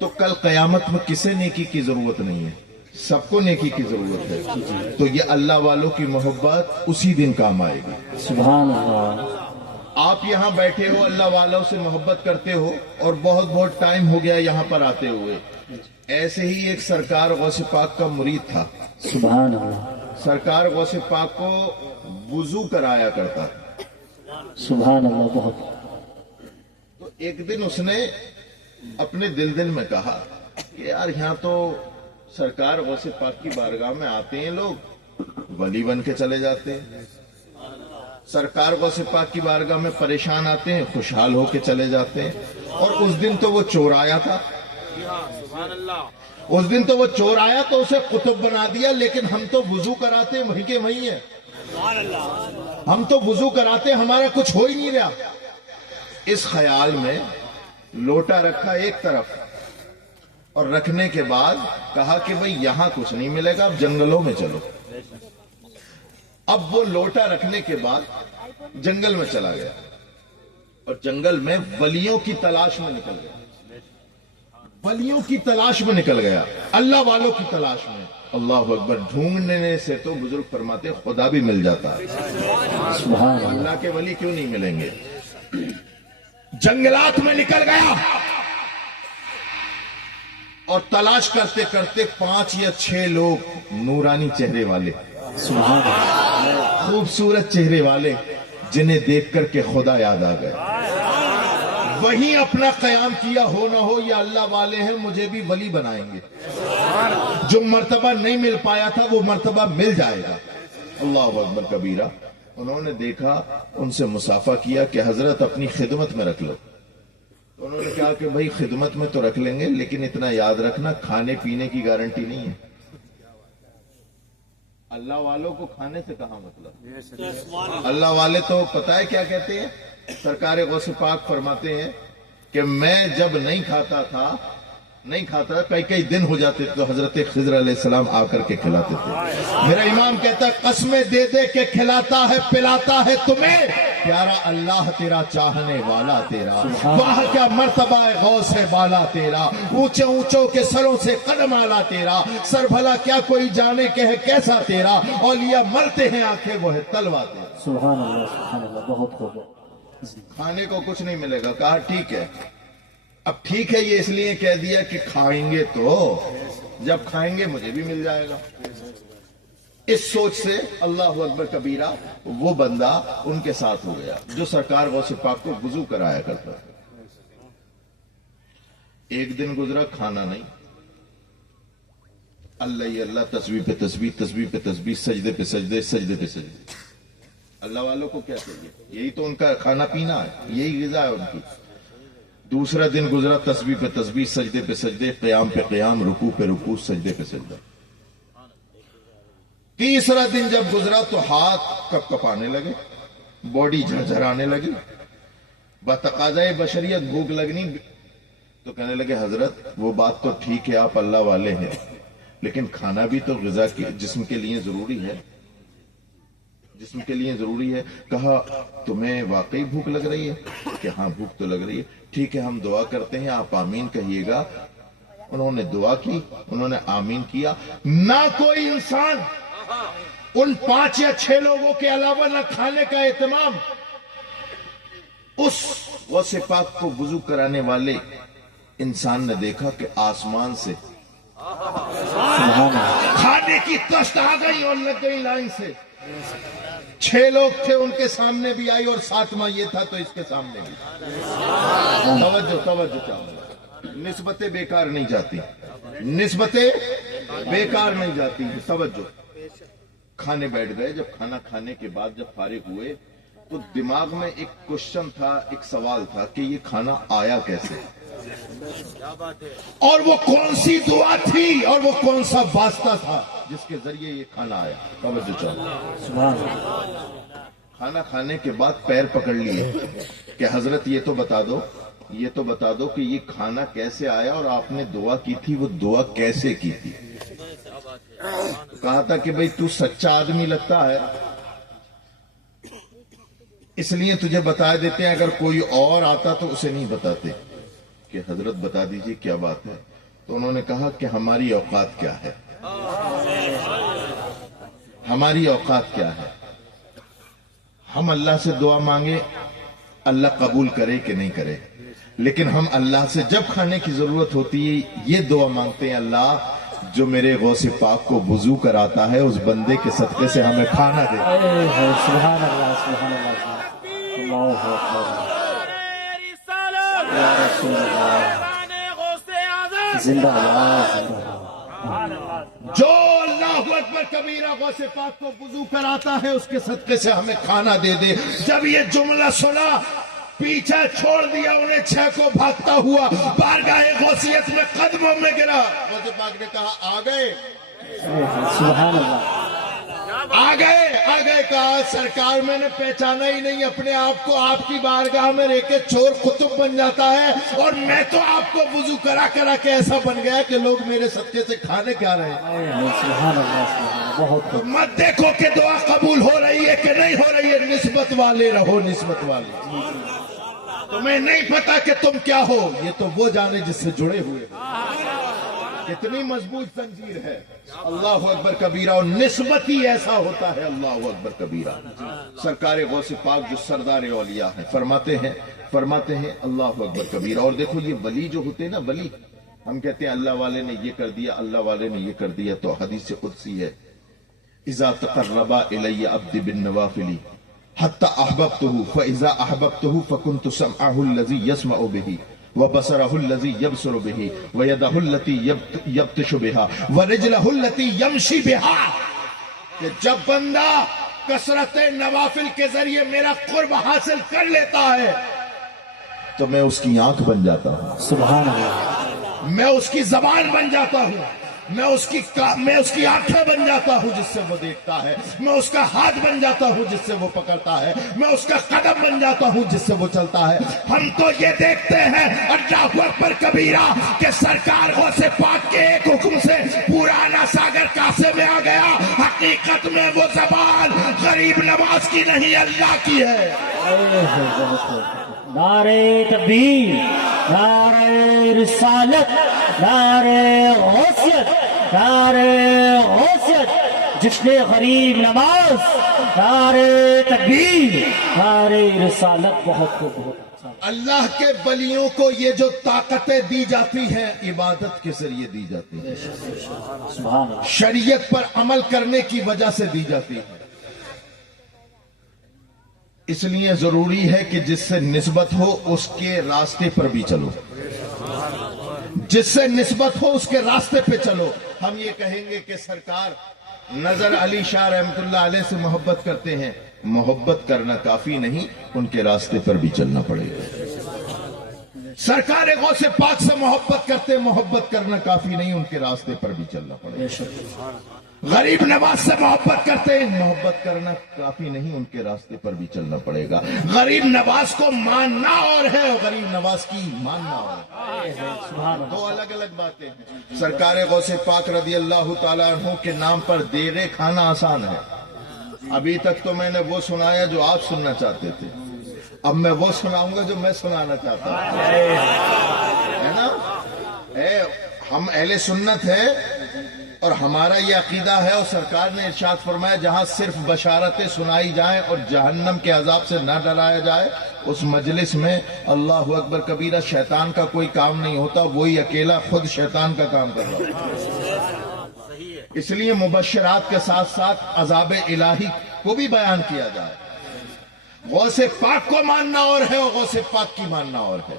تو कल क़यामत में किसे नेकी की जरूरत नहीं है, सबको नेकी की जरूरत है। तो ये अल्लाह वालों की मोहब्बत उसी दिन काम आएगी। सुभान अल्लाह। आप यहाँ बैठे हो, अल्लाह वालों से मोहब्बत करते हो और बहुत बहुत टाइम हो गया यहाँ पर आते हुए। ऐसे ही एक सरकार गौसे पाक का मुरीद था। सुभान अल्लाह। सरकार गौसे पाक को वुजू कराया करता। सुभान अल्लाह। बहुत। तो एक दिन उसने अपने दिल में कहा कि यार यहाँ तो सरकार गौसे पाक की बारगाह में आते हैं लोग, वली बन के चले जाते हैं। सरकार गौसे पाक की बारगाह में परेशान आते हैं, खुशहाल होके चले जाते हैं। और उस दिन तो वो चोर आया था, उस दिन तो वो चोर आया तो उसे कुतुब बना दिया, लेकिन हम तो वुजू कराते वहीं के वहीं है। हम तो वुजू कराते, हमारा कुछ हो ही नहीं रहा। इस ख्याल में लोटा रखा एक तरफ और रखने के बाद कहा कि भाई यहां कुछ नहीं मिलेगा, अब जंगलों में चलो। अब वो लोटा रखने के बाद जंगल में चला गया और जंगल में वलियों की तलाश में निकल गया, वलियों की तलाश में निकल गया, अल्लाह वालों की तलाश में। अल्लाह अकबर। ढूंढने से तो बुजुर्ग फरमाते खुदा भी मिल जाता है, अल्लाह के वली क्यों नहीं मिलेंगे। जंगलात में निकल गया और तलाश करते करते 5 या 6 लोग नूरानी चेहरे वाले, खूबसूरत चेहरे वाले, जिन्हें देख करके खुदा याद आ गया। वहीं अपना कयाम किया, हो ना हो ये अल्लाह वाले हैं, मुझे भी वली बनाएंगे। जो मर्तबा नहीं मिल पाया था वो मर्तबा मिल जाएगा। अल्लाह अकबर कबीरा। उन्होंने देखा, उनसे मुसाफा किया कि हजरत अपनी खिदमत में रख लो। तो उन्होंने कहा कि भाई खिदमत में तो रख लेंगे, लेकिन इतना याद रखना खाने पीने की गारंटी नहीं है। अल्लाह वालों को खाने से कहा मतलब। अल्लाह वाले तो पता है क्या कहते हैं, सरकार गौसे पाक फरमाते हैं कि मैं जब नहीं खाता कई कई दिन हो जाते तो हजरत खिज़र अलैहिस्सलाम आकर के खिलाते थे। मेरा इमाम कहता है कसमें दे दे के खिलाता है पिलाता है तुम्हें, प्यारा अल्लाह तेरा चाहने वाला तेरा, वाह क्या मर्तबा है गौस है बाला तेरा, ऊंचे ऊंचों के सरों से कदम आला तेरा, सर भला क्या कोई जाने के है कैसा तेरा, औलिया मरते हैं आंखें वो है तलवा तेरा। सुभान अल्लाह। सुभान अल्लाह। बहुत खूब। खाने को कुछ नहीं मिलेगा। कहा ठीक है। अब ठीक है ये इसलिए कह दिया कि खाएंगे तो जब खाएंगे मुझे भी मिल जाएगा। इस सोच से अल्लाह अकबर कबीरा वो बंदा उनके साथ हो गया जो सरकार गौसे पाक को वुजू कराया करता था। एक दिन गुजरा, खाना नहीं, अल्लाह ही अल्लाह, तस्बीह पे तस्बीह, तस्बीह पे तस्बीह, सजदे पे सजदे, सजदे पे सजदे। अल्लाह वालों को क्या चाहिए, यही तो उनका खाना पीना है, यही ग़िज़ा है उनकी। दूसरा दिन गुजरा, तस्बीह पे तस्बीह, सजदे पे सजदे, क़याम पे क़याम, रुकू पे रुकू, सजदे पे सजदा। तीसरा दिन जब गुजरा तो हाथ कपकपाने लगे, बॉडी झरझराने लगी, बतकाज़ाए बशरियत भूख लगनी। तो कहने लगे हजरत वो बात तो ठीक है, आप अल्लाह वाले हैं, लेकिन खाना भी तो ग़िज़ा के जिस्म के लिए जरूरी है, जिस्म के लिए जरूरी है। कहा तुम्हें वाकई भूख लग रही है? कि हाँ भूख तो लग रही है। ठीक है हम दुआ करते हैं, आप आमीन कहिएगा। उन्होंने दुआ की, उन्होंने आमीन किया। ना कोई इंसान उन 5 या 6 लोगों के अलावा ना खाने का एहतमाम, उस गौसे पाक को वुजू कराने वाले इंसान ने देखा कि आसमान से खाने की तश्त आ गई और लग गई लाइन से। 6 लोग थे, उनके सामने भी आई और 7वां ये था तो इसके सामने भी। तवज्जो चाहो, निस्बतें बेकार नहीं जाती, निस्बतें बेकार नहीं जाती। तवज्जो। खाने बैठ गए। जब खाना खाने के बाद जब फारिग हुए तो दिमाग में एक क्वेश्चन था, एक सवाल था कि ये खाना आया कैसे, और वो कौन सी दुआ थी और वो कौन सा वास्ता था जिसके जरिए ये खाना आया। तवज्जो चाहो। खाना खाने के बाद पैर पकड़ लिए कि हजरत ये तो बता दो कि ये खाना कैसे आया और आपने दुआ की थी, वो दुआ कैसे की थी। कहा था कि भाई तू सच्चा आदमी लगता है इसलिए तुझे बता देते हैं, अगर कोई और आता तो उसे नहीं बताते। कि हजरत बता दीजिए क्या बात है। تو انہوں نے کہا کہ ہماری اوقات کیا ہے، ہماری اوقات کیا ہے، ہم اللہ سے دعا مانگے اللہ قبول کرے کہ نہیں کرے، لیکن ہم اللہ سے جب کھانے کی ضرورت ہوتی ہے یہ دعا مانگتے ہیں، اللہ جو میرے غوث پاک کو وضو کراتا ہے اس بندے کے صدقے سے ہمیں کھانا دے۔ سبحان اللہ سبحان اللہ اللہ اکبر یا رسول اللہ زندہ اللہ زندہ اللہ۔ جو اللہ اکبر کبیرہ غوث پاک کو وضو کراتا ہے اس کے صدقے سے ہمیں کھانا دے دے۔ جب یہ جملہ سنا پیچھے چھوڑ دیا انہیں، چھ کو بھاگتا ہوا بارگاہ غوثیت میں قدموں میں گرا۔ غوث پاک نے کہا آ گئے، سبحان اللہ آ گئے کہا سرکار میں نے پہچانا ہی نہیں اپنے آپ کو، آپ کی بارگاہ میں رہ کے چور قطب بن جاتا ہے اور میں تو آپ کو وضو کرا کے ایسا بن گیا کہ لوگ میرے صدقے سے کھانے کیا رہے ہیں۔ سبحان اللہ بہت مت دیکھو کہ دعا قبول ہو رہی ہے کہ نہیں ہو رہی ہے، نسبت والے رہو، نسبت والے۔ تمہیں نہیں پتا کہ تم کیا ہو، یہ تو وہ جانے جس سے جڑے ہوئے کتنی مضبوط زنجیر ہے۔ اللہ اکبر کبیرہ، اور نسبت ہی ایسا ہوتا ہے۔ اللہ اکبر کبیرہ۔ سرکار غوث پاک جو سردار اولیاء ہیں فرماتے ہیں اللہ اکبر کبیرہ۔ اور دیکھو یہ ولی جو ہوتے ہیں نا، ولی ہم کہتے ہیں اللہ والے نے یہ کر دیا، اللہ والے نے یہ کر دیا، تو حدیث قدسی ہے اذا تقرب الی عبد بالنوافل حتى احببته فاذا احببته فكنت سمعه الذي يسمع به وبصره الذي يبصر به ويده التي يبطش بها ورجله التي يمشي بها۔ کہ جب بندہ کثرت نوافل کے ذریعے میرا قرب حاصل کر لیتا ہے تو میں اس کی آنکھ بن جاتا ہوں، سبحان اللہ، میں اس کی زبان بن جاتا ہوں، میں اس کی آنکھیں بن جاتا ہوں جس سے وہ دیکھتا ہے، میں اس کا ہاتھ بن جاتا ہوں جس سے وہ پکڑتا ہے، میں اس کا قدم بن جاتا ہوں جس سے وہ چلتا ہے۔ ہم تو یہ دیکھتے ہیں اللہ اکبر کبیرہ کہ سرکار غوث پاک کے ایک حکم سے پرانا ساگر کاسے میں آ گیا۔ حقیقت میں وہ زبان غریب نواز کی نہیں اللہ کی ہے۔ نعرہ تکبیر، نعرہ رسالت، نعرہ غوثیت، نعرہ غوثیت، جشن غریب نواز، نعرہ تکبیر، نعرہ رسالت۔ بہت اچھا۔ اللہ کے ولیوں کو یہ جو طاقتیں دی جاتی ہیں عبادت کے ذریعے دی جاتی ہیں، سبحان اللہ، شریعت پر عمل کرنے کی وجہ سے دی جاتی ہے۔ اس لیے ضروری ہے کہ جس سے نسبت ہو اس کے راستے پر بھی چلو، جس سے نسبت ہو اس کے راستے پہ چلو۔ ہم یہ کہیں گے کہ سرکار نظر علی شاہ رحمت اللہ علیہ سے محبت کرتے ہیں، محبت کرنا کافی نہیں، ان کے راستے پر بھی چلنا پڑے گا۔ سرکار غوث پاک سے محبت کرتے، محبت کرنا کافی نہیں، ان کے راستے پر بھی چلنا پڑے گا۔ غریب نواز سے محبت کرتے ہیں، محبت کرنا کافی نہیں، ان کے راستے پر بھی چلنا پڑے گا۔ غریب نواز کو ماننا اور ہے اور غریب نواز کی ماننا اور ہے، دو الگ الگ باتیں ہیں۔ سرکار غوث پاک رضی اللہ تعالیٰ عنہ کے نام پر دیگیں کھانا آسان ہے۔ ابھی تک تو میں نے وہ سنایا جو آپ سننا چاہتے تھے، اب میں وہ سناؤں گا جو میں سنانا چاہتا ہوں، ہے نا؟ ہم اہل سنت ہے اور ہمارا یہ عقیدہ ہے، اور سرکار نے ارشاد فرمایا جہاں صرف بشارتیں سنائی جائیں اور جہنم کے عذاب سے نہ ڈرایا جائے اس مجلس میں اللہ اکبر کبیرہ شیطان کا کوئی کام نہیں ہوتا، وہی اکیلا خود شیطان کا کام کر رہا ہوتا۔ اس لیے مبشرات کے ساتھ ساتھ عذاب الہی کو بھی بیان کیا جائے۔ غوث پاک کو ماننا اور ہے اور غوث پاک کی ماننا اور ہے۔